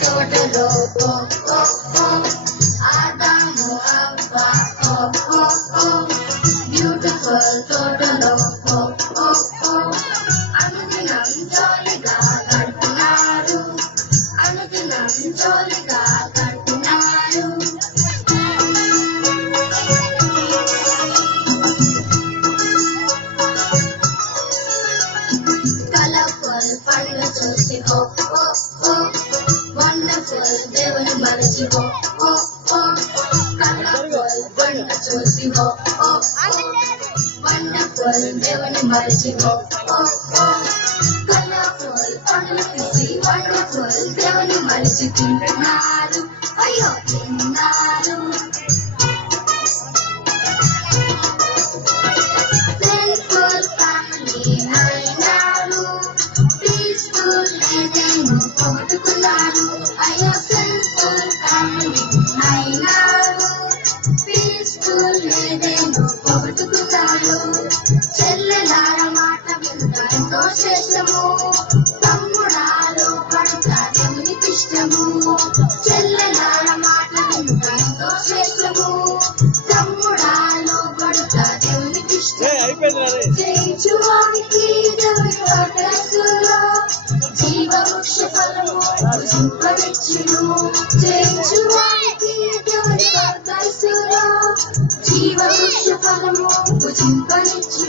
తోటలో ఆదాము అవ్వ బ్యూటిఫుల్ తోటలో అనుదినం జోలిగా గడుపుతున్నారు, అనుదినం జోలిగా గడుపుతున్నారు. కలర్ఫుల్ పండ్లు చూసి వండర్ఫుల్ దేవుని మరచి కలర్ఫుల్ పండ్లు చూసి వండర్ఫుల్ దేవుని మరచి కలర్ఫుల్ పండ్లు తీసి వండర్ఫుల్ దేవుని మరచి తింటున్నారు, అయ్యో తిన్నారు. సింపుల్ ఫ్యామిలీ అయినారు, పీస్ఫుల్ ఏదేను పోగొట్టుకున్నారు, అయ్యో సింపుల్ ఫ్యామిలీ అయినారు, పీస్ఫుల్ ఏదేను పోగొట్టుకున్నారు. చెల్లెలార మాట వినుట ఎంతో శ్రేష్టము, తమ్ముడాలో పడుట దేవునికి ఇష్టము. చెల్లెలార మాట వినుట ఎంతో శ్రేష్టము, తమ్ముడాలో పడుట దేవునికి ఇష్టము. జయించువానికి దేవుని వాగ్దానములో జీవవృక్ష ఫలము భుజింపనిచ్చును. జయించువానికి దేవుని వాగ్దానములో జీవవృక్ష ఫలము భుజింపనిచ్చును.